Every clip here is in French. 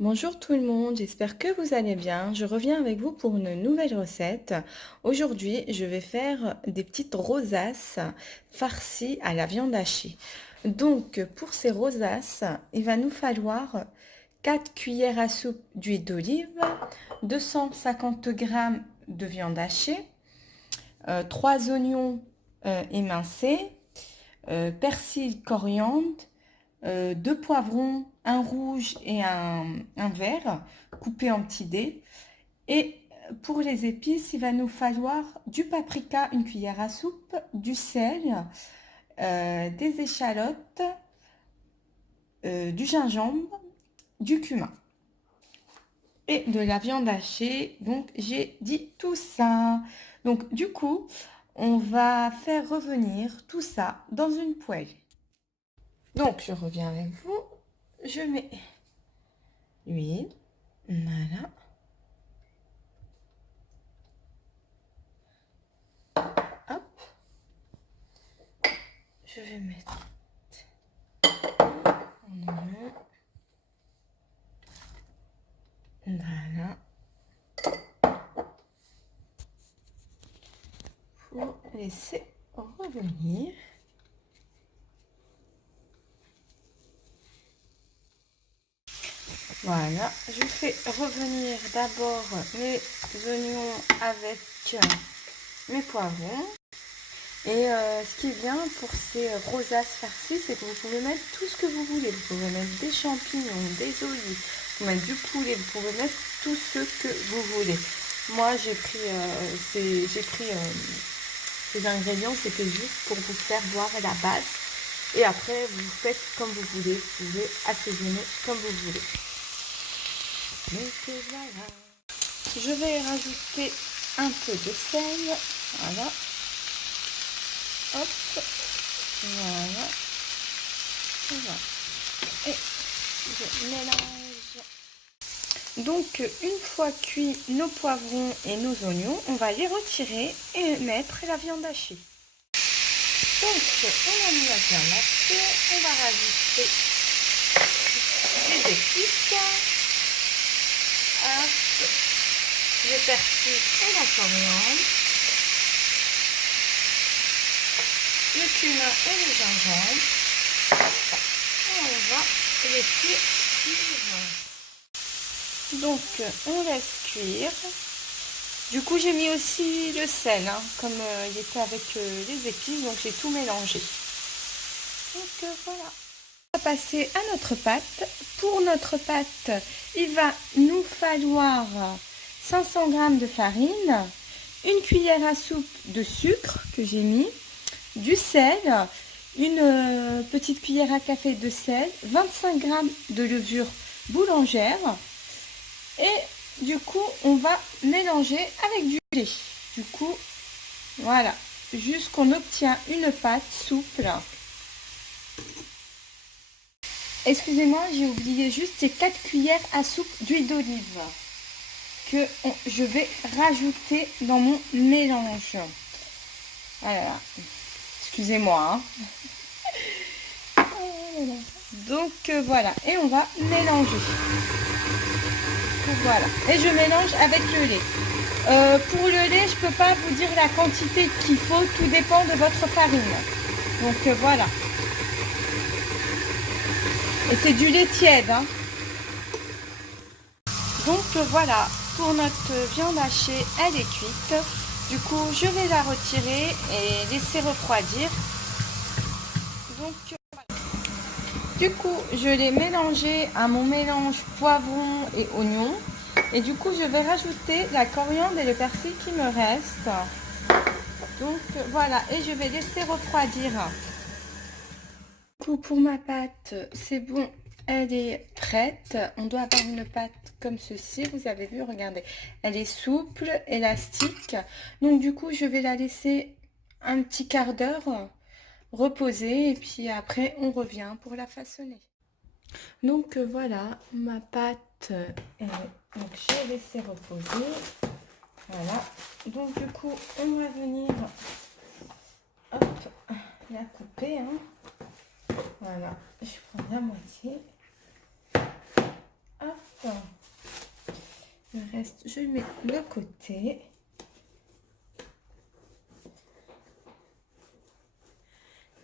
Bonjour tout le monde, j'espère que vous allez bien. Je reviens avec vous pour une nouvelle recette. Aujourd'hui, je vais faire des petites rosaces farcies à la viande hachée. Donc, pour ces rosaces, il va nous falloir 4 cuillères à soupe d'huile d'olive, 250 g de viande hachée, 3 oignons émincés, persil, coriandre, 2 poivrons, un rouge et un vert coupés en petits dés. Et pour les épices, il va nous falloir du paprika, une cuillère à soupe, du sel, des échalotes, du gingembre, du cumin et de la viande hachée. Donc j'ai dit tout ça. Donc du coup, on va faire revenir tout ça dans une poêle. Donc je reviens avec vous. Je mets l'huile. Voilà. Hop. Je vais mettre en oignon. Voilà. Pour laisser revenir. Voilà. Je fais revenir d'abord mes oignons avec mes poivrons. Et ce qui est bien pour ces rosaces farcies, c'est que vous pouvez mettre tout ce que vous voulez. Vous pouvez mettre des champignons, des olives, vous pouvez mettre du poulet, vous pouvez mettre tout ce que vous voulez. Moi, j'ai pris ces ingrédients, c'était juste pour vous faire voir la base. Et après, vous faites comme vous voulez. Vous pouvez assaisonner comme vous voulez. Donc voilà. Je vais rajouter un peu de sel. Voilà. Hop, voilà, voilà. Et je mélange. Donc, une fois cuits nos poivrons et nos oignons, on va les retirer et mettre la viande hachée. Donc, on a mis la viande hachée, on va rajouter des épices, hop, le persil et la coriandre, le cumin et le gingembre. Et on va laisser cuire. Donc on laisse cuire. Du coup j'ai mis aussi le sel, hein, comme il était avec les épices, donc j'ai tout mélangé. Donc voilà. On va passer à notre pâte. Pour notre pâte, il va nous falloir 500 g de farine, une cuillère à soupe de sucre que j'ai mis, du sel, une petite cuillère à café de sel, 25 g de levure boulangère et du coup on va mélanger avec du lait. Du coup voilà, jusqu'on obtient une pâte souple. Excusez-moi, j'ai oublié juste ces 4 cuillères à soupe d'huile d'olive que je vais rajouter dans mon mélange. Voilà. Excusez-moi. Hein. Donc voilà, et on va mélanger. Voilà, et je mélange avec le lait. Pour le lait, je peux pas vous dire la quantité qu'il faut, tout dépend de votre farine. Donc voilà. Et c'est du lait tiède. Hein. Donc voilà, pour notre viande hachée, elle est cuite. Du coup, je vais la retirer et laisser refroidir. Donc du coup, je l'ai mélangé à mon mélange poivron et oignon. Et du coup, je vais rajouter la coriandre et le persil qui me reste. Donc voilà, et je vais laisser refroidir. Du coup, pour ma pâte, c'est bon, elle est prête. On doit avoir une pâte comme ceci, vous avez vu, regardez. Elle est souple, élastique. Donc du coup, je vais la laisser un petit quart d'heure reposer et puis après, on revient pour la façonner. Donc voilà, ma pâte donc j'ai laissé reposer. Voilà. Donc du coup, on va venir hop, la couper. Hein. Voilà, je prends la moitié. Hop. Hop. Le reste, je le mets de côté.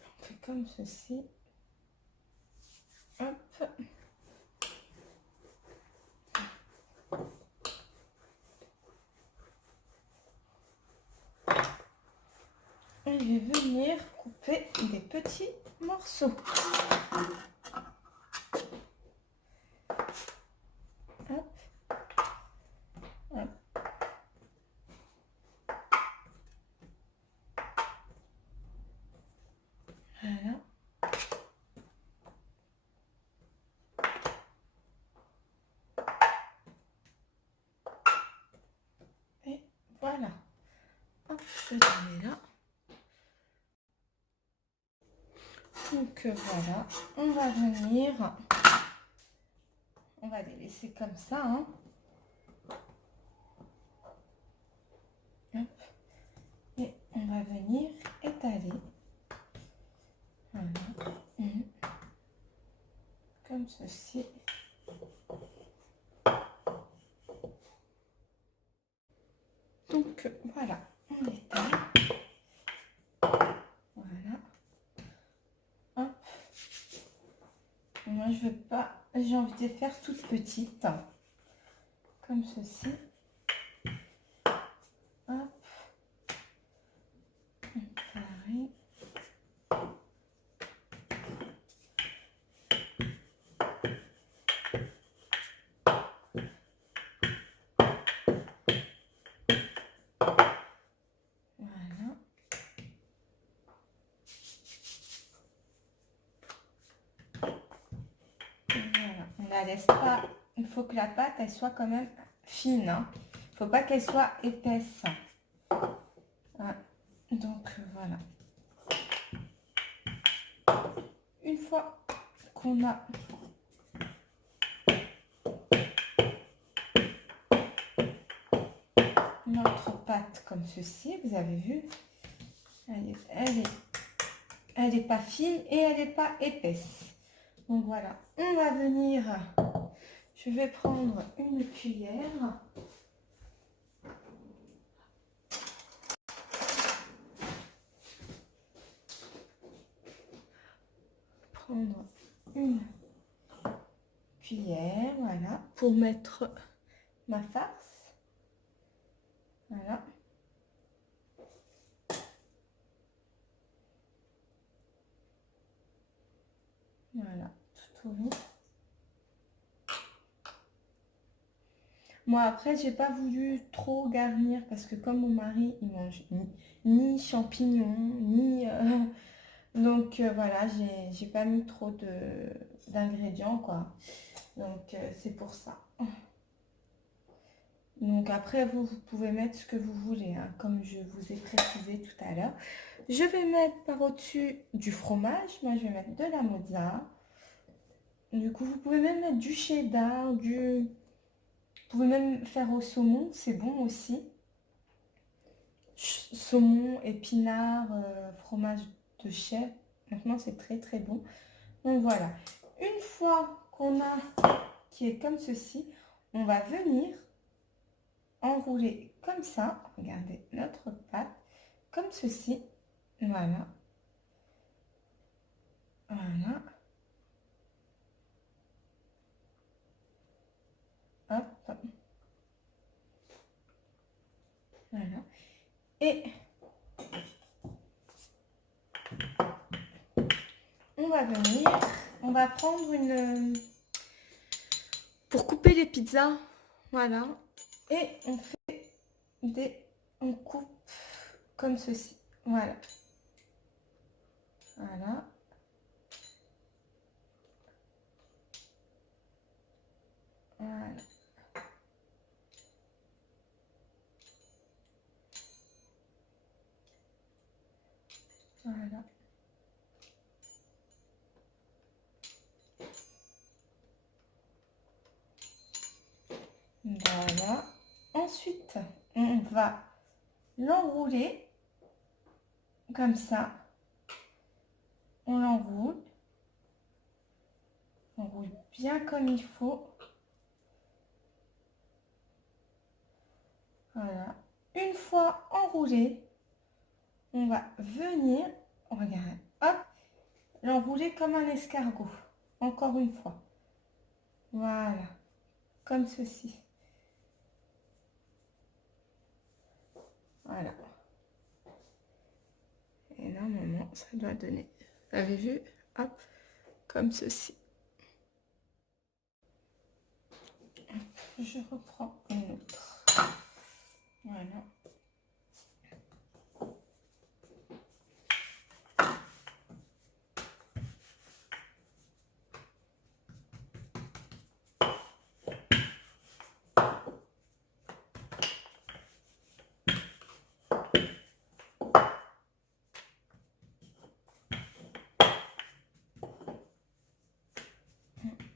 On fait comme ceci. Hop. Et je vais venir couper des petits morceaux. Hop. Hop. Voilà. Et voilà. Hop, je le mets là. Donc voilà, on va venir, on va les laisser comme ça, hein. Hop. Et on va venir étaler, voilà. Comme ceci. Donc voilà, on étale, voilà. Hop. Moi je veux pas, j'ai envie de faire toute petite, comme ceci. Hop. Pareil. Voilà. Voilà. On la laisse pas, il faut que la pâte elle soit quand même fine, hein. Il faut pas qu'elle soit épaisse. Voilà. Donc voilà. Une fois qu'on a notre pâte comme ceci, vous avez vu, elle est pas fine et elle n'est pas épaisse. Donc voilà, on va venir, je vais prendre une cuillère. Prendre une cuillère, voilà, pour mettre ma farce. Voilà. Voilà, tout au long. Moi, après, j'ai pas voulu trop garnir parce que comme mon mari, il mange ni champignons, ni... donc voilà, j'ai pas mis trop d'ingrédients, quoi. Donc c'est pour ça. Donc après, vous pouvez mettre ce que vous voulez, hein, comme je vous ai précisé tout à l'heure. Je vais mettre par au-dessus du fromage. Moi, je vais mettre de la mozza. Du coup, vous pouvez même mettre du cheddar, vous pouvez même faire au saumon, c'est bon aussi. Saumon, épinards, fromage de chèvre. Maintenant, c'est très très bon. Donc voilà. Une fois qu'on a qui est comme ceci, on va venir enrouler comme ça. Regardez notre pâte comme ceci. Voilà. Voilà. Hop. Voilà. Et on va venir, on va prendre une... Pour couper les pizzas, voilà. Et on fait on coupe comme ceci. Voilà. Voilà. Voilà. Voilà. Voilà. Ensuite, on va l'enrouler comme ça. On l'enroule. On roule bien comme il faut. Voilà. Une fois enroulé, on va venir, regardez, hop, l'enrouler comme un escargot. Encore une fois. Voilà. Comme ceci. Voilà. Et normalement, ça doit donner. Vous avez vu? Hop, comme ceci. Je reprends une autre. Voilà.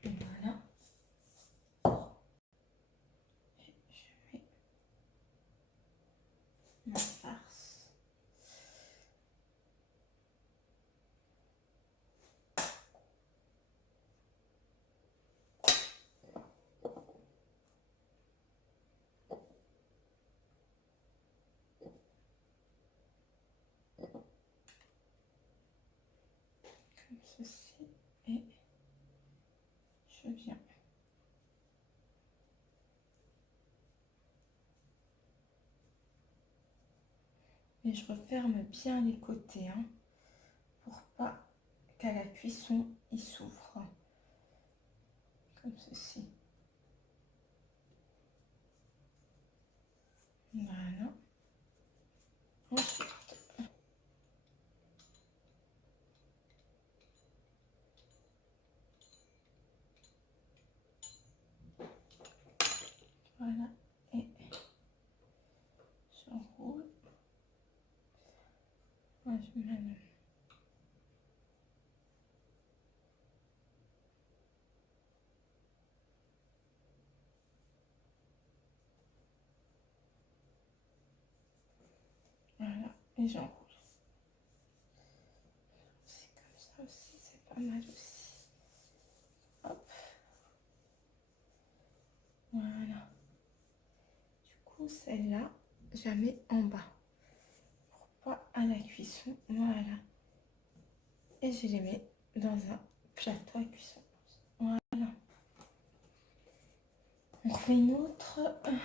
Voilà. Et je mets ma farce. Comme ceci. Et je viens. Et je referme bien les côtés, hein, pour pas qu'à la cuisson, il s'ouvre. Comme ceci. Voilà. Ensuite, voilà. Et j'enroule. Moi, je mets le... Voilà. Et j'enroule. C'est comme ça aussi, c'est pas mal aussi. Hop. Voilà. Du coup, celle-là, je la mets en bas. Pour pas à la cuisson. Voilà. Et je les mets dans un plateau à cuisson. Voilà. On refait une autre. Voilà.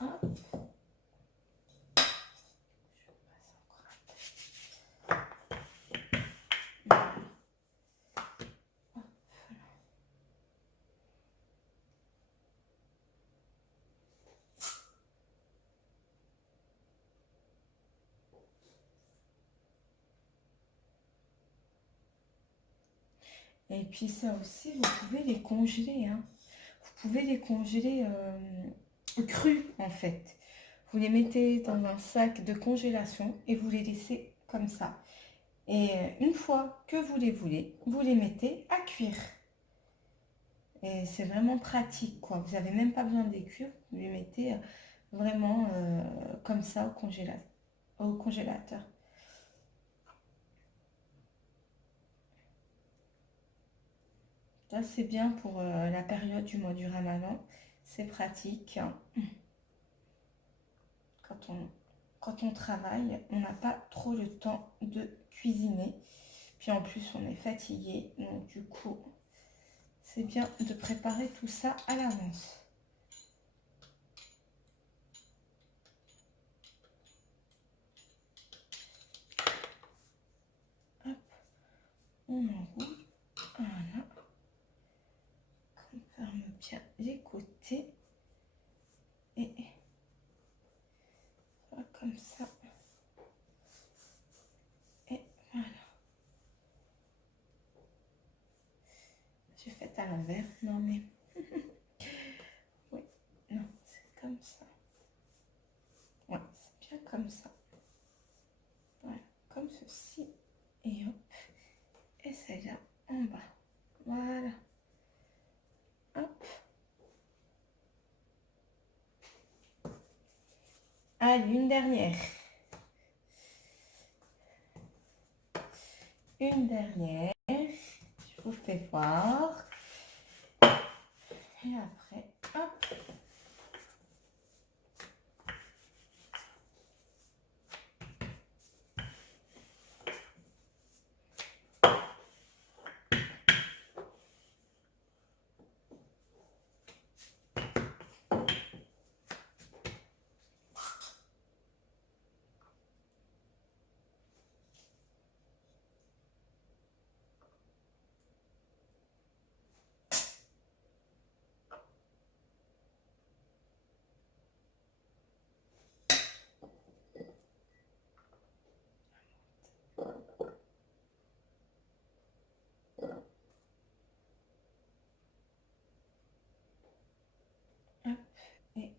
Hop. Je passe encore un peu. Voilà. Hop. Et puis ça aussi, vous pouvez les congeler, hein. Vous pouvez les congeler crus en fait. Vous les mettez dans un sac de congélation et vous les laissez comme ça. Et une fois que vous les voulez, vous les mettez à cuire. Et c'est vraiment pratique, quoi. Vous n'avez même pas besoin de les cuire. Vous les mettez vraiment comme ça au congélateur. Ça, c'est bien pour la période du mois du Ramadan. C'est pratique. Quand on travaille, on n'a pas trop le temps de cuisiner. Puis en plus, on est fatigué. Donc du coup, c'est bien de préparer tout ça à l'avance. Hop, on enroule. Voilà. On ferme bien les côtés. Et voilà, comme ça. Et voilà. J'ai fait à l'envers. Non mais... oui, non, c'est comme ça. Ouais, c'est bien comme ça. Voilà, comme ceci. Et hop. Et celle-là en bas. Voilà. Allez, une dernière. Une dernière. Je vous fais voir. Et après, hop. Hop. Et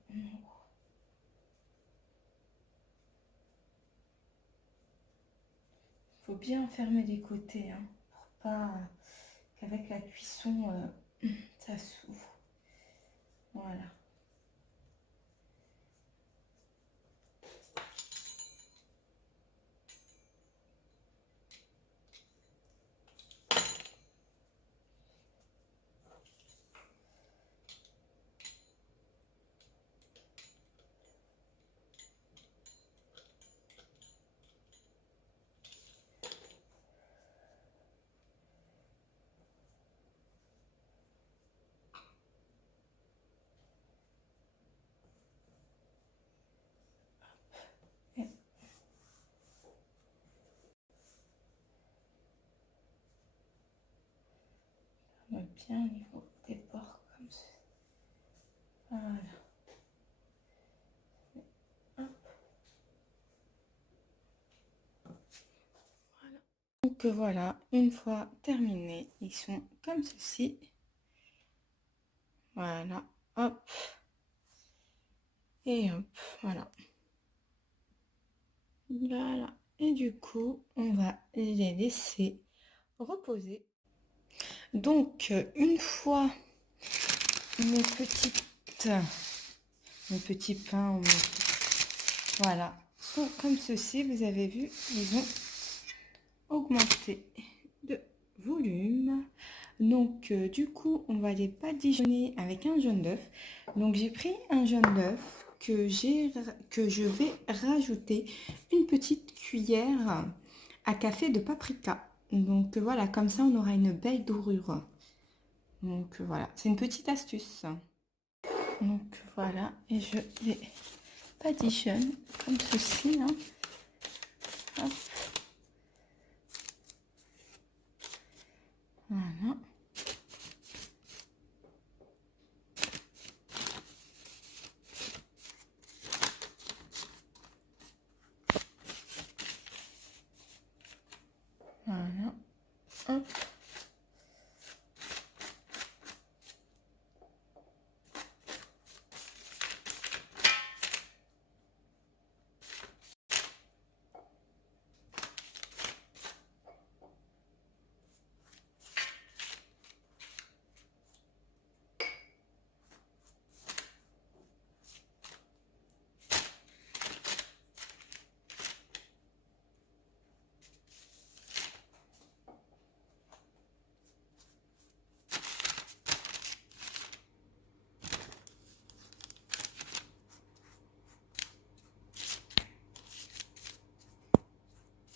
faut bien fermer les côtés, hein, pour pas qu'avec la cuisson, ça s'ouvre. Voilà. Et on va bien au niveau des bords comme ça. Voilà. Hop. Voilà. Donc voilà, une fois terminé, ils sont comme ceci. Voilà, hop, et hop, voilà. Voilà. Et du coup, on va les laisser reposer. Donc, une fois mes petites, mes petits pains, ou voilà, sont comme ceci, vous avez vu, ils ont augmenté de volume. Donc, du coup, on va les badigeonner avec un jaune d'œuf. Donc, j'ai pris un jaune d'œuf que je vais rajouter une petite cuillère à café de paprika. Donc, voilà, comme ça, on aura une belle dorure. Donc, voilà, c'est une petite astuce. Donc, voilà, et je les badigeonne comme ceci. Hein. Hop. Voilà. Voilà. Hop.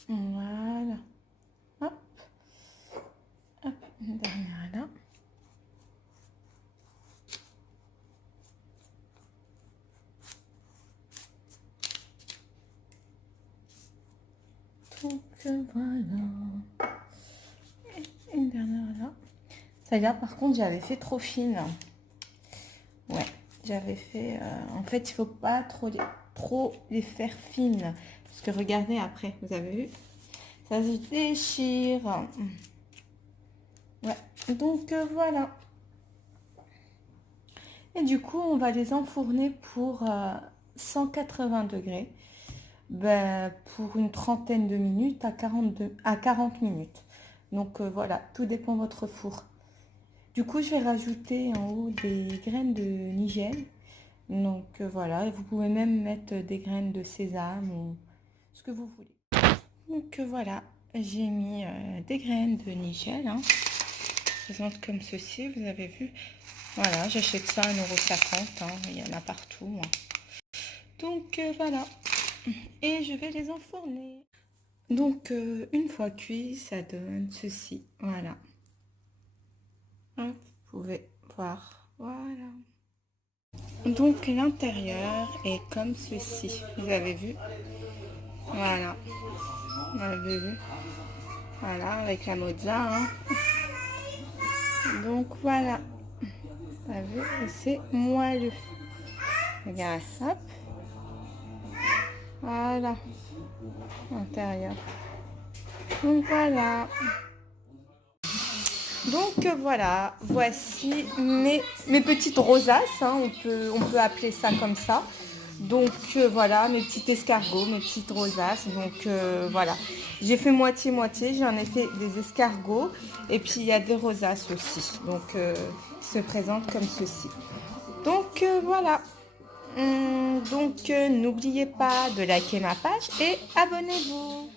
Voilà. Hop. Hop. Une dernière là. Donc voilà. Et une dernière là. Celle-là, par contre, j'avais fait trop fine. Ouais, j'avais fait... en fait, il faut pas trop les faire fines. Parce que regardez après, vous avez vu? Ça se déchire. Ouais, donc voilà. Et du coup, on va les enfourner pour 180 degrés. Ben, pour une trentaine de minutes à 40 minutes. Donc voilà, tout dépend de votre four. Du coup, je vais rajouter en haut des graines de nigel. Donc voilà, et vous pouvez même mettre des graines de sésame ou ce que vous voulez. Donc voilà, j'ai mis des graines de nigel, hein, présente comme ceci, vous avez vu. Voilà, j'achète ça à 1,50 €, hein, il y en a partout, hein. Donc voilà, et je vais les enfourner. Donc une fois cuit, ça donne ceci, voilà. Hop, vous pouvez voir, voilà. Donc l'intérieur est comme ceci, vous avez vu, voilà, vous avez vu, voilà, avec la mozza, hein. Donc voilà, vous avez vu, c'est moelleux, regarde, hop, voilà, l'intérieur, donc voilà. Donc voilà, voici mes petites rosaces, hein, on peut appeler ça comme ça. Donc voilà, mes petits escargots, mes petites rosaces. Donc voilà, j'ai fait moitié-moitié, j'en ai fait des escargots et puis il y a des rosaces aussi. Donc se présentent comme ceci. Donc voilà. Donc n'oubliez pas de liker ma page et abonnez-vous.